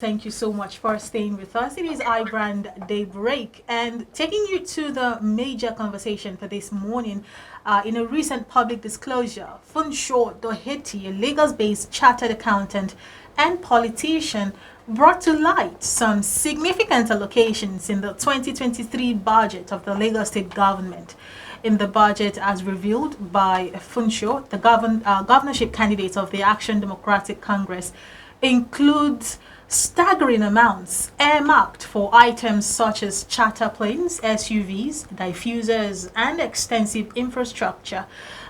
Thank you so much for staying with us. It is iBrand Daybreak and taking you to the major conversation for this morning. In a recent public disclosure, Funsho Doheti, a Lagos based chartered accountant and politician, brought to light some significant allocations in the 2023 budget of the Lagos state government. In the budget, as revealed by Funsho, the governorship candidate of the Action Democratic Congress, includes staggering amounts earmarked for items such as charter planes, SUVs, diffusers, and extensive infrastructure.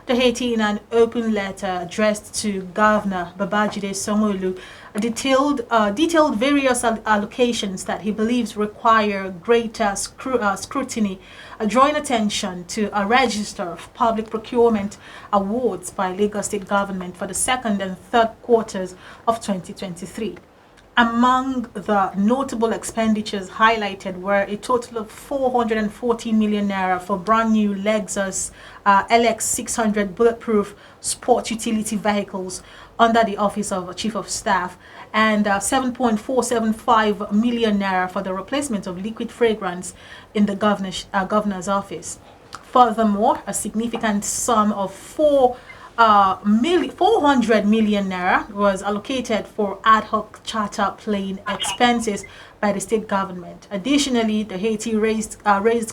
The Haiti, in an open letter addressed to Governor Babajide Sanwo-Olu, detailed various allocations that he believes require greater scrutiny, drawing attention to a register of public procurement awards by Lagos State government for the second and third quarters of 2023. Among the notable expenditures highlighted were a total of 440 million naira for brand new Lexus LX 600 bulletproof sport utility vehicles under the Office of Chief of Staff, and 7.475 million naira for the replacement of liquid fragrance in the governor's office. Furthermore, a significant sum of 400 million naira was allocated for ad hoc charter plane expenses by the state government. Additionally, the Haiti raised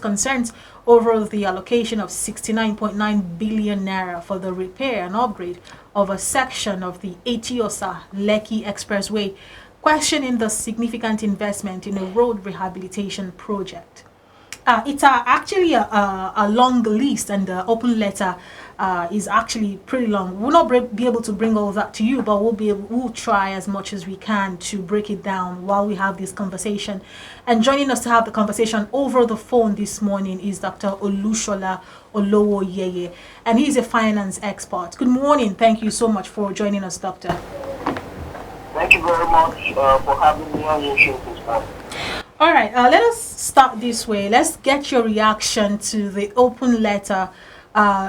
concerns over the allocation of 69.9 billion naira for the repair and upgrade of a section of the Etiosa Lekki Expressway, questioning the significant investment in a road rehabilitation project. It's actually a long list, and the open letter is actually pretty long. We'll not be able to bring all of that to you, but we'll try as much as we can to break it down while we have this conversation. And joining us to have the conversation over the phone this morning is Dr. Olushola Olowoyeye, and he's a finance expert. Good morning. Thank you so much for joining us, Doctor. Thank you very much for having me on your show this morning. All right, let us start this way. Let's get your reaction to the open letter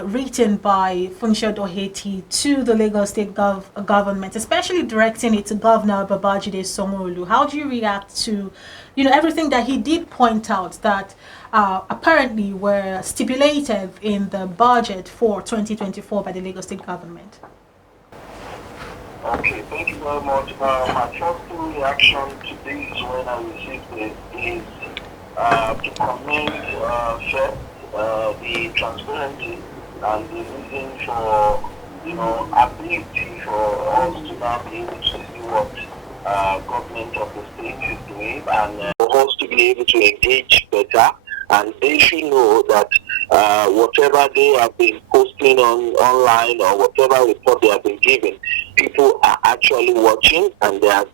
written by Funsho Doheti to the Lagos State government, especially directing it to Governor Babajide Sanwo-Olu. How do you react to, everything that he did point out that apparently were stipulated in the budget for 2024 by the Lagos State government? Okay, thank you very much. My first reaction to this when I received it is to commend first the transparency and the reason for, ability for us to now be able to see what government of the state is doing, and for us to be able to engage better. And they should know that whatever they have been posting online or whatever report they have been giving, people are actually watching, and they are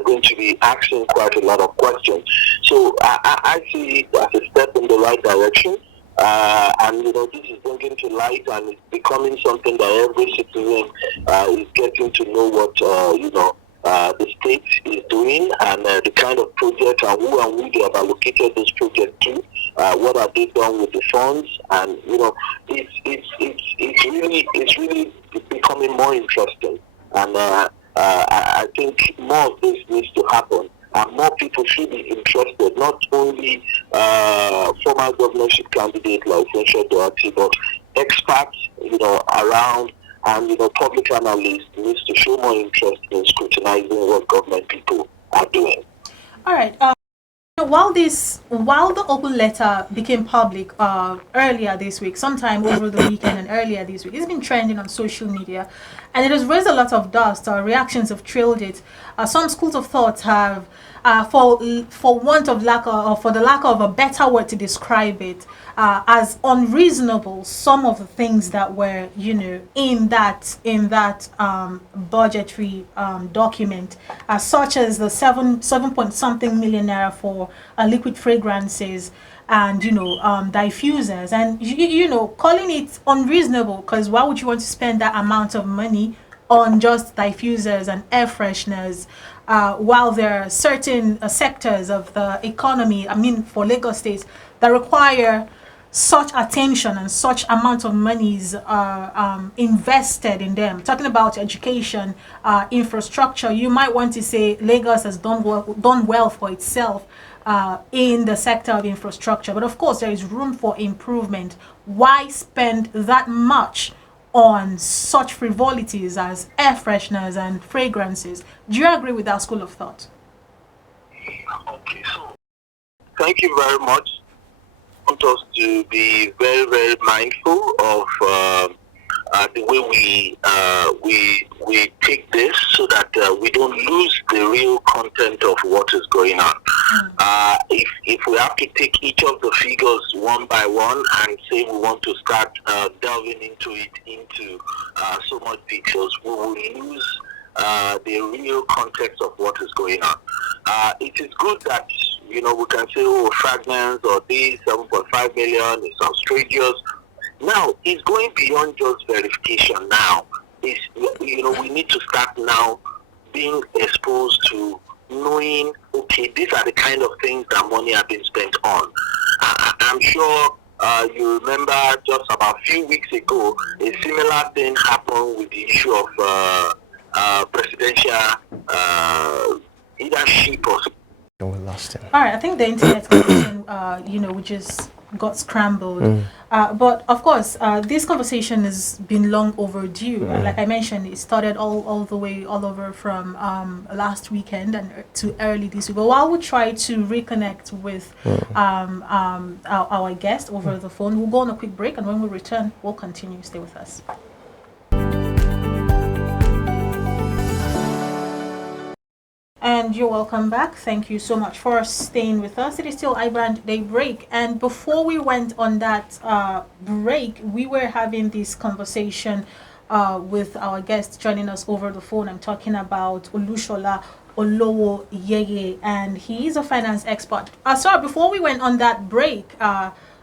going to be asking quite a lot of questions. So I see it as a step in the right direction. And this is bringing to light, and it's becoming something that every citizen is getting to know what the state is doing, and the kind of project and who they have allocated those projects to. What have they done with the funds? And it's really becoming more interesting. And I think more of this needs to happen, and more people should be interested. Not only former governorship candidates like Funsho Doheti, but experts, around, and public analysts needs to show more interest in scrutinizing what government people are doing. All right. While the open letter became public earlier this week, sometime over the weekend and earlier this week, it's been trending on social media, and it has raised a lot of dust. Reactions have trailed it. Some schools of thought have, for the lack of a better word to describe it, as unreasonable some of the things that were in that budgetary document, such as the seven point something million naira for liquid fragrances and diffusers, and calling it unreasonable, because why would you want to spend that amount of money on just diffusers and air fresheners, while there are certain sectors of the economy, for Lagos State, that require such attention and such amount of monies invested in them. Talking about education, infrastructure, you might want to say Lagos has done well for itself in the sector of infrastructure. But of course, there is room for improvement. Why spend that much on such frivolities as air fresheners and fragrances? Do you agree with that school of thought? Okay, so thank you very much. I want us to be very, very mindful of the way we take this, so that we don't lose the real content of what is going on. If we have to take each of the figures one by one and say we want to start delving into so much details, we will lose the real context of what is going on. It is good that we can say, oh, fragments or these 7.5 million is outrageous. Now it's going beyond just verification. Now we need to start now being exposed to knowing, okay, these are the kind of things that money have been spent on. I'm sure you remember just about a few weeks ago, a similar thing happened with the issue of presidential leadership or something. We lost him. All right, I think the internet connection, we just got scrambled. But of course, this conversation has been long overdue. Like I mentioned, it started all the way all over from last weekend and to early this week. But while we try to reconnect with our guest over the phone, we'll go on a quick break, and when we return, we'll continue. Stay with us. And you're welcome back. Thank you so much for staying with us. It is still iBrand Daybreak. And before we went on that break, we were having this conversation with our guest joining us over the phone. I'm talking about Olushola Olowo Yeye, and he is a finance expert. Sorry, before we went on that break,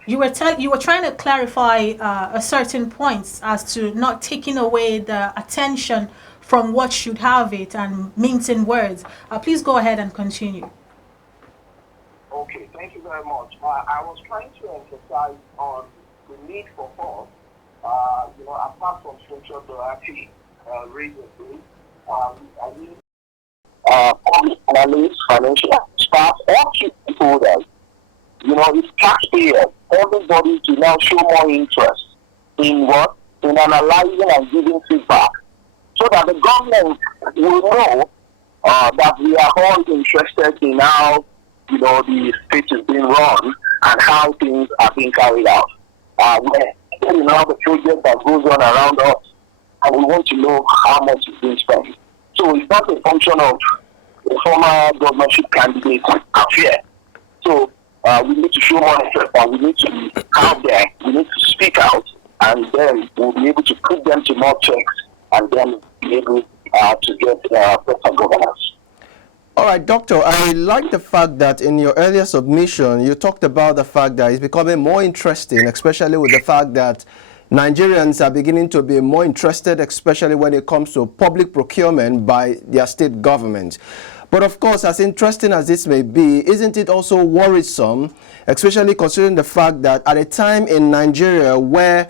you were trying to clarify a certain points as to not taking away the attention from what should have it and mincing words. Please go ahead and continue. Okay, thank you very much. I was trying to emphasize on the need for us, apart from social actually recently, public analysts, financial staff, all stakeholders, it's taxpayers, everybody to now show more interest in analyzing and giving feedback, so that the government will know that we are all interested in how, the state is being run and how things are being carried out. We're interested in all the projects that goes on around us, and we want to know how much is being spent. So it's not a function of the former governorship candidates affair. So we need to show more interest, and we need to be out there, we need to speak out, and then we'll be able to put them to more checks, and then be able to get better governance. All right, Doctor, I like the fact that in your earlier submission, you talked about the fact that it's becoming more interesting, especially with the fact that Nigerians are beginning to be more interested, especially when it comes to public procurement by their state government. But of course, as interesting as this may be, isn't it also worrisome, especially considering the fact that at a time in Nigeria where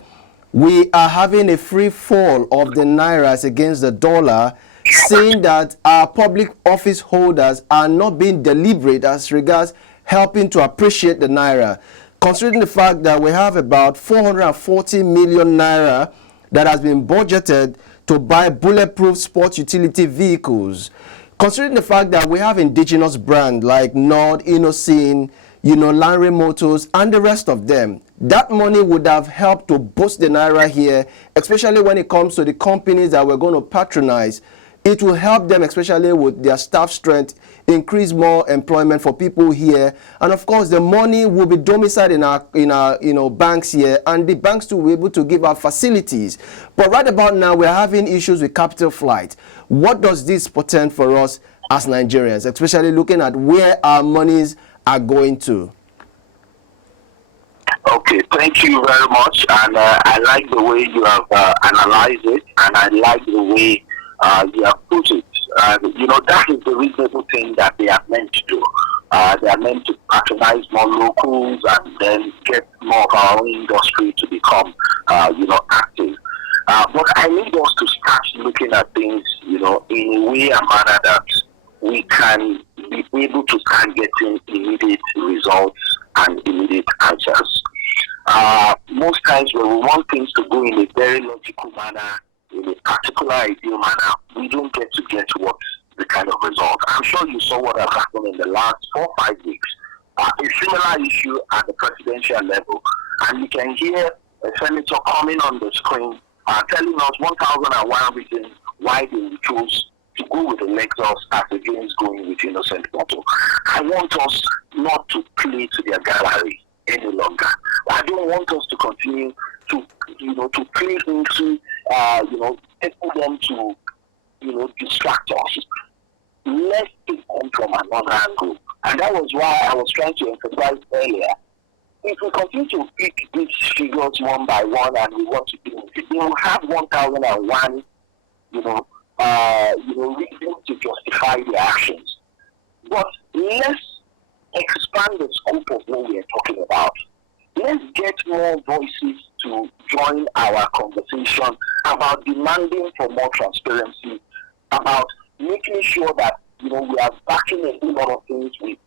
we are having a free fall of the naira against the dollar, saying that our public office holders are not being deliberate as regards helping to appreciate the naira, considering the fact that we have about 440 million naira that has been budgeted to buy bulletproof sports utility vehicles, considering the fact that we have indigenous brands like Nord, Innocine, Lanre Motors, and the rest of them. That money would have helped to boost the naira here, especially when it comes to the companies that we're going to patronize. It will help them, especially with their staff strength, increase more employment for people here, and of course, the money will be domiciled in our banks here, and the banks too will be able to give out facilities. But right about now, we're having issues with capital flight. What does this portend for us as Nigerians, especially looking at where our monies are going to? Okay, thank you very much, and I like the way you have analyzed it, and I like the way you have put it. That is the reasonable thing that they are meant to do. They are meant to patronize more locals and then get more of our own industry to become, active. But I need us to start looking at things, in a way and manner that we can be able to start getting immediate results and immediate answers. Most times when we want things to go in a very logical manner, in a particular ideal manner, we don't get what the kind of result. I'm sure you saw what has happened in the last 4 or 5 weeks. A similar issue at the presidential level. And you can hear a senator coming on the screen telling us 1,001 reasons why they chose to go with the Lexus as against going with innocent motor. I want us not to play to their gallery any longer. I don't want us to continue to play into, taking them to, distract us. Let's take them from another angle. And that was why I was trying to emphasize earlier. If we continue to pick these figures one by one and we want to do it, they will have 1,001, reasons to justify their actions. But let's expand the scope of what we are talking about. Let's get more voices to join our conversation about demanding for more transparency, about making sure that we are backing a whole lot of things with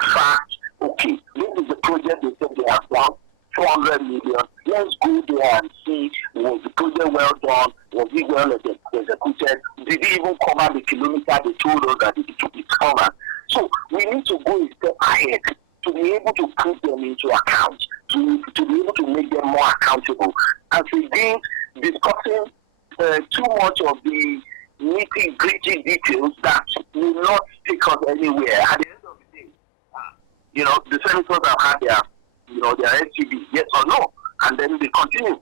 facts. Okay, this is the project they said they have done, 400 million. Let's go there and see, was the project well done? Was it well executed? Did it even cover the kilometer they told us that it covered? So we need to go a step ahead to be able to put them into account, to be able to make them more accountable. As again, discussing too much of the nitty-gritty details that will not take us anywhere. At the end of the day, the senators have had their STV, yes or no, and then they continue.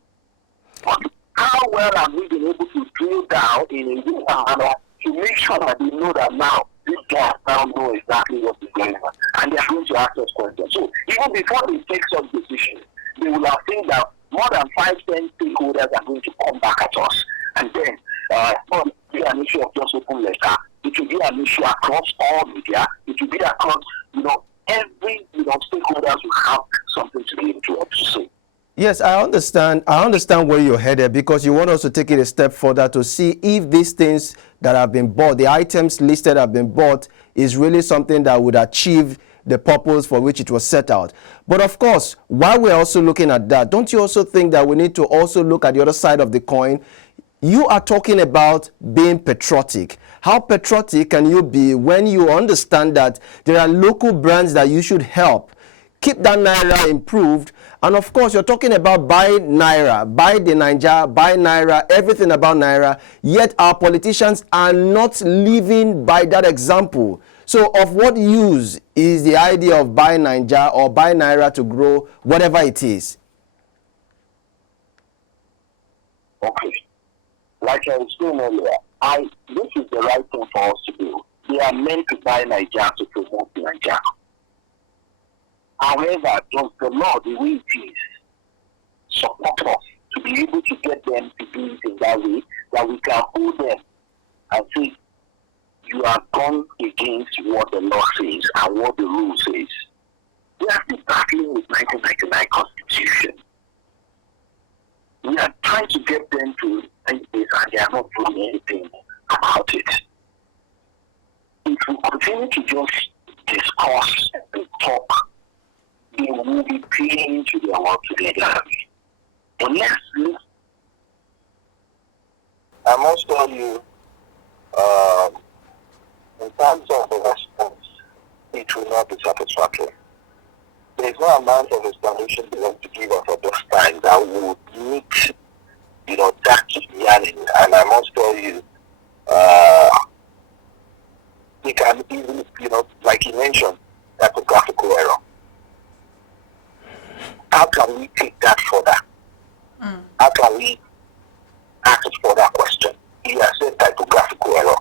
But how well have we been able to drill down in a good manner to make sure that they know that now these guys now know exactly what is going on, and they are going to ask us questions. So even before they take such decisions, they will have seen that more than 5-10 stakeholders are going to come back at us, and then it will be an issue of just open letter. It will be an issue across all media. It will be across, every stakeholders will have something to be able to say. Yes, I understand where you're headed, because you want us to take it a step further to see if these things that have been bought, the items listed have been bought, is really something that would achieve the purpose for which it was set out. But of course, while we're also looking at that, don't you also think that we need to also look at the other side of the coin? You are talking about being patriotic. How patriotic can you be when you understand that there are local brands that you should help keep that Naira improved? And of course, you're talking about buy Naira, buy the Naija, buy Naira, everything about Naira, yet our politicians are not living by that example. So of what use is the idea of buy Naija or buy Naira to grow, whatever it is? Okay. Like I was saying earlier, this is the right thing for us to do. They are meant to buy Naija to promote Naija. However, does the law, the way it is, support us to be able to get them to do it in that way, that we can hold them and say, you have gone against what the law says and what the rule says? We are still battling with 1999 Constitution. We are trying to get them to think this, and they are not doing anything about it. If we continue to just discuss and talk, they will be paying into their work together. Unless I must tell you, in terms of the response, it will not be satisfactory. There is no amount of explanation they want to give us at this time that would meet, that reality. And I must tell you, they can even, like you mentioned, typographical error. How can we take that further? How can we ask for that question? He has said typographical error.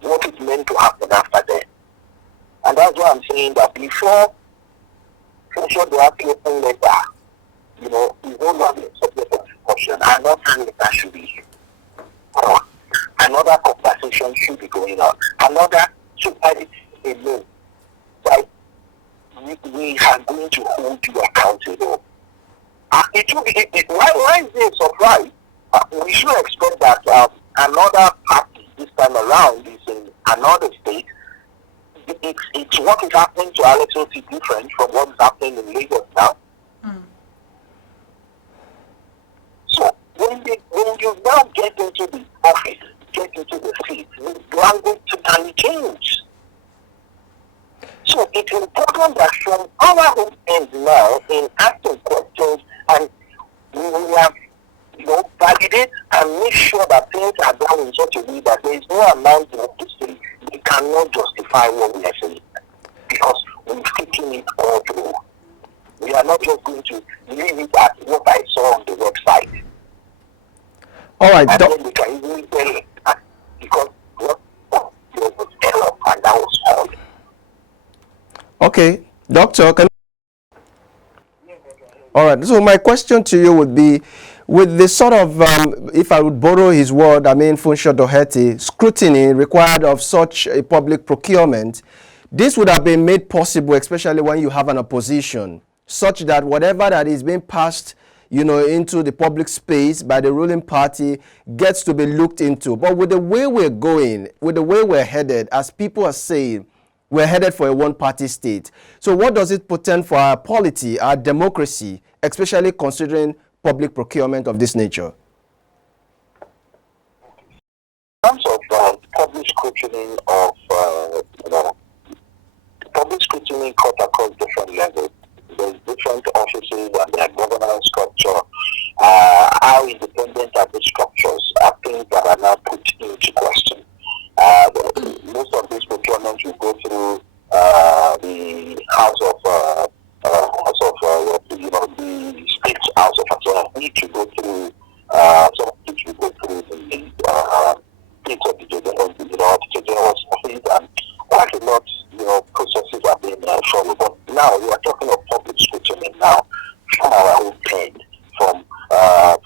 What is meant to happen after that? And that's why I'm saying that before they have to open letter, is no longer a subject of discussion. Another letter should be on. Another conversation should be going on. Another society alone. Like we are going to hold you accountable it will be, why is it a surprise? We should expect that another party this time around is in another state. It's what is happening to Alex Oti different from what is happening in Lagos now. So when you now get into the office, get into the seat, the language totally change. So it's important that from our own end now, in asking questions, and we have, validate and make sure that things are done in such a way that there is no amount of to say we cannot justify what we are saying, because we've taken it all through. We are not just going to leave it at what I saw on the website. All right, and then we can easily tell it because what was error and that was all. Okay, Doctor, all right, so my question to you would be, with the sort of, if I would borrow his word, Funsho Doherty, scrutiny required of such a public procurement, this would have been made possible, especially when you have an opposition, such that whatever that is being passed, into the public space by the ruling party gets to be looked into. But with the way we're going, with the way we're headed, as people are saying, we're headed for a one-party state. So what does it portend for our polity, our democracy, especially considering public procurement of this nature? In terms of public scrutiny of, public scrutiny cut across different levels. There's different offices and their governance structure. How independent are the structures are things that are now put into question. Most of these procurements will go through the House of the State House of Assembly to go through some things will go through the State of the General's Office, and quite a lot processes are being followed. But now we are talking of public scrutiny now from our own end, from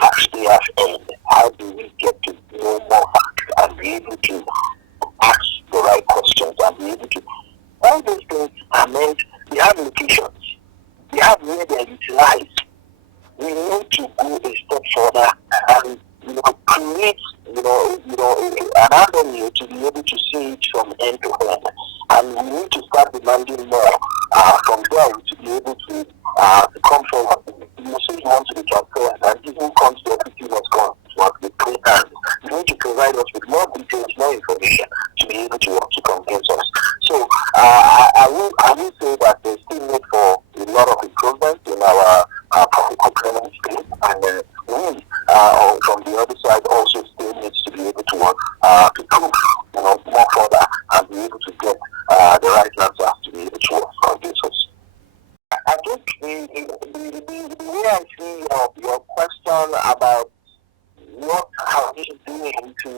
taxpayers' end. How do we get to know more facts and be able to ask the right questions and be able to, all those things are meant, they have locations, they have where they are utilized. We need to go a step further and create an avenue to be able to see it from end to end, and we need to start demanding more from them to be able to come forward. You say you want to be transparent, and even comes to everything must come to work with clean hands. You need to provide us with more details, more information to be able to work to convince us. So I will say that there's still need for a lot of improvement in our public procurement space, and we from the other side also still needs to be able to work to prove more further and be able to get the right answers to be able to work for users. I think the way I see your question about what are we doing to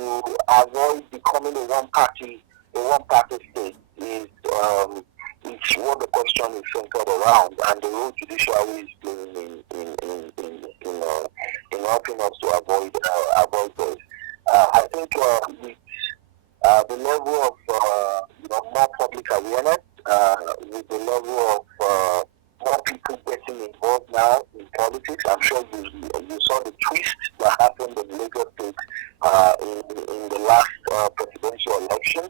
avoid becoming a one-party state is what the question is centered around, and the role judiciary is playing in helping us to avoid this. I think with the level of more public awareness, with the level of more people getting involved now in politics. I'm sure you saw the twist that happened in Lagos State in the last presidential election.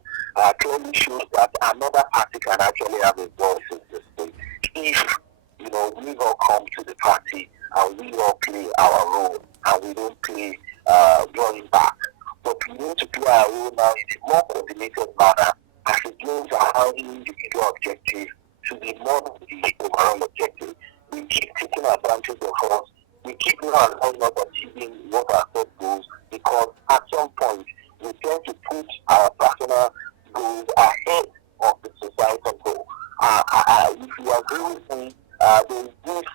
Clearly shows that another party can actually have a voice in this state if we all come to the party and we all play our role and we don't play drawing back. But we need to play our role now in a more coordinated manner as against our individual objective to be more than the overall objective. We keep taking advantage of us. We keep not allowing us achieving what our set goals, because at some point we tend to put our personal goals ahead of the societal goal. If you agree with me, there is this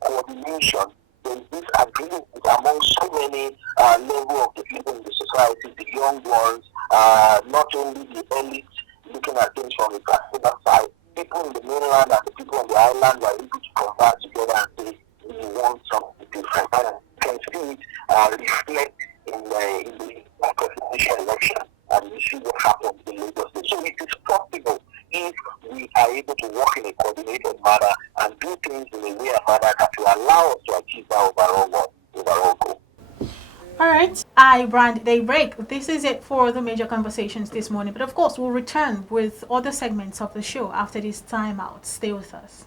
coordination, there is this agreement among so many level of the people in the society, the young ones, not only the elite looking at things from the practical side. People in the mainland and the people on the island were able to converge together and say, we want something different. And you can see it reflect in the presidential election, and you see what happened in Lagos State. So it is possible if we we are able to work in a coordinated manner and do things in a way and manner that will allow us to achieve that overall goal. All right, iBrand Daybreak. This is it for the major conversations this morning. But of course, we'll return with other segments of the show after this timeout. Stay with us.